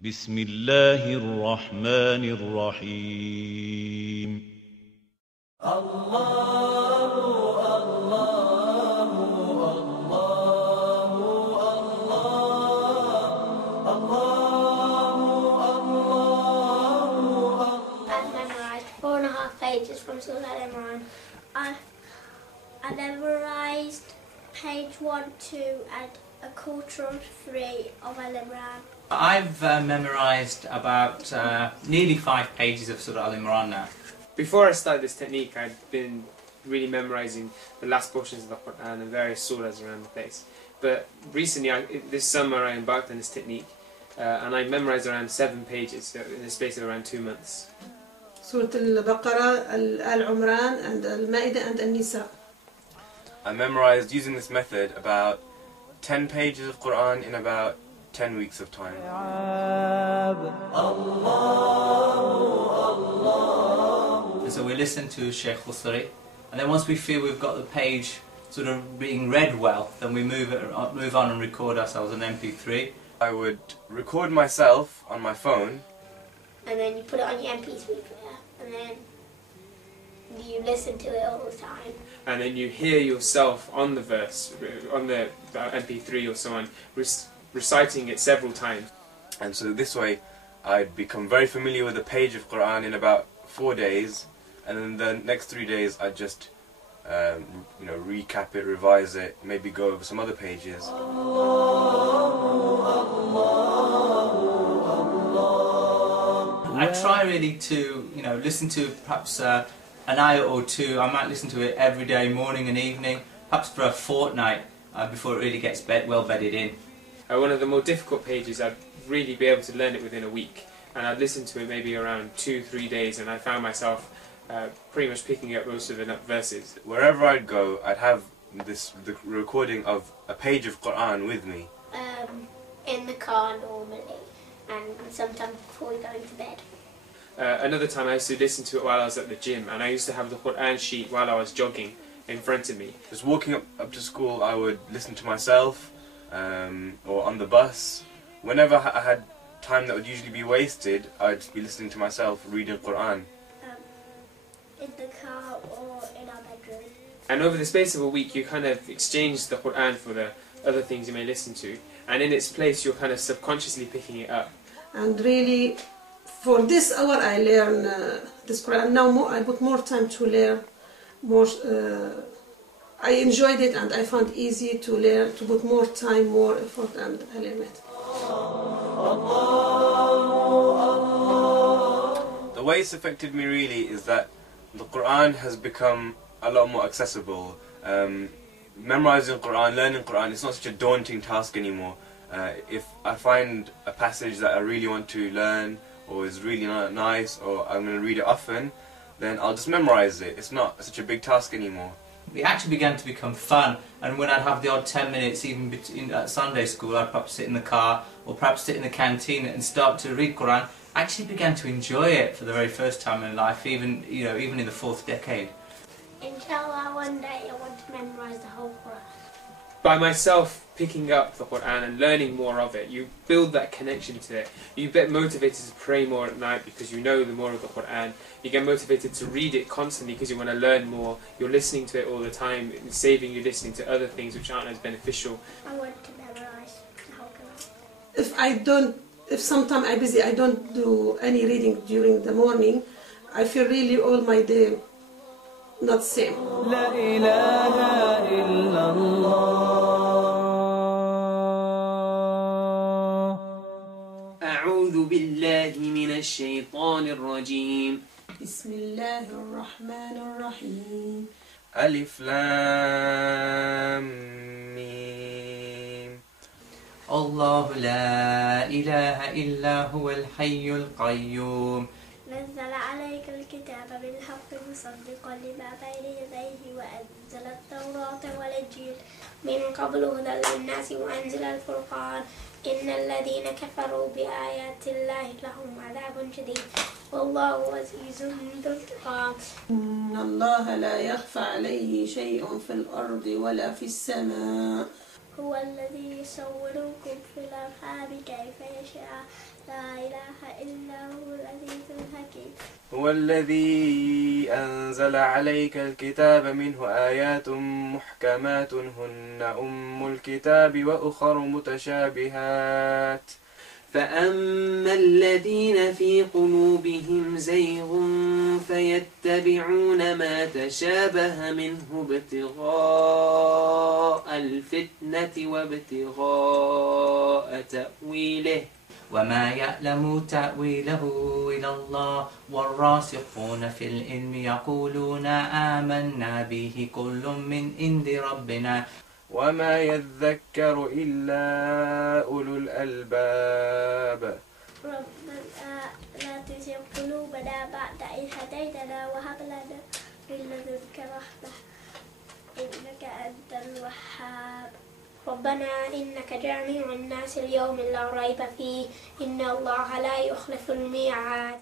بسم الله الرحمن الرحيم الله الله الله الله. I've memorised 4.5 pages from Surah Al-Imran. I memorised page 1, 2 and a quarter of 3 of Al-Imran. I've memorised about nearly 5 pages of Surah Al-Imran now. Before I started this technique, I'd been really memorising the last portions of the Quran and various surahs around the place. But recently, this summer, I embarked on this technique and I memorised around 7 pages in the space of around 2 months. Surah Al-Baqarah, Al-Imran and Al-Ma'idah and Al-Nisa. I memorised using this method about 10 pages of Quran in about 10 weeks of time. And so we listen to Sheikh Khusari, and then once we feel we've got the page sort of being read well, then we move on and record ourselves an MP3. I would record myself on my phone. And then you put it on your MP3 player, and then you listen to it all the time. And then you hear yourself on the verse, on the MP3 or so on, reciting it several times. And so this way I'd become very familiar with the page of Quran in about 4 days, and then the next 3 days I'd just recap it, revise it, maybe go over some other pages. I try really to listen to perhaps an ayah or two. I might listen to it every day, morning and evening, perhaps for a fortnight before it really gets well bedded in. One of the more difficult pages, I'd really be able to learn it within a week, and I'd listen to it maybe around 2-3 days, and I found myself pretty much picking up most of the verses. Wherever I'd go, I'd have the recording of a page of Quran with me. In the car normally, and sometimes before we go into bed. Another time I used to listen to it while I was at the gym, and I used to have the Quran sheet while I was jogging in front of me. Just walking up to school, I would listen to myself, or on the bus. Whenever I had time that would usually be wasted, I'd just be listening to myself reading Quran. In the car or in our bedroom. And over the space of a week, you kind of exchange the Quran for the other things you may listen to, and in its place you're kind of subconsciously picking it up. And really, for this hour I learn this Quran. Now I put more time to learn more. I enjoyed it and I found it easy to learn, to put more time, more effort, and I learned it. The way it's affected me really is that the Quran has become a lot more accessible. Memorizing Quran, learning Quran, it's not such a daunting task anymore. If I find a passage that I really want to learn, or is really nice, or I'm going to read it often, then I'll just memorize it. It's not such a big task anymore. It actually began to become fun, and when I'd have the odd 10 minutes even at Sunday school, I'd perhaps sit in the car or perhaps sit in the canteen and start to read Quran. I actually began to enjoy it for the very first time in life, even in the 4th decade. Inshallah, one day I want to memorise the whole Quran. By myself picking up the Quran and learning more of it, you build that connection to it. You get motivated to pray more at night because you know the more of the Quran. You get motivated to read it constantly because you want to learn more. You're listening to it all the time, saving you listening to other things which aren't as beneficial. I want to memorise the whole Quran. If sometimes I'm busy, I don't do any reading during the morning, I feel really all my day not same. La ilaha illallah. A'udhu billahi minash shaytanir rajim. Bismillahir Rahmanir Rahim. Alif Lam Mim. Allahu la ilaha illa huwal hayyul qayyum. نزل عليك الكتاب بالحق مصدقا لما بين يديه وأنزل التوراة والإنجيل من قبل هدى للناس وأنزل الفرقان إن الذين كفروا بآيات الله لهم عذاب شديد والله عزيز ذو انتقام. إن الله لا يخفى عليه شيء في الأرض ولا في السماء. هو الذي يصوركم في الأرحام كيف يشاء لا إله إلا هو العزيز الحكيم. هو الذي أنزل عليك الكتاب منه آيات محكمات هن أم الكتاب وأخر متشابهات فأما الذين في قلوبهم زيغ فيتبعون ما تشابه منه ابتغاء الفتنة وابتغاء تأويله وما يعلم تأويله إلا الله والراسخون في العلم يقولون آمنا به كل من عند ربنا وما يذكر إلا أولو الألباب. ربنا لا تزغ قلوبنا بعد إذ هديتنا وهب لنا من لدنك رحمة إنك أنت الوهاب. ربنا إنك جامع الناس اليوم لا ريب فيه إن الله لا يخلف الميعاد.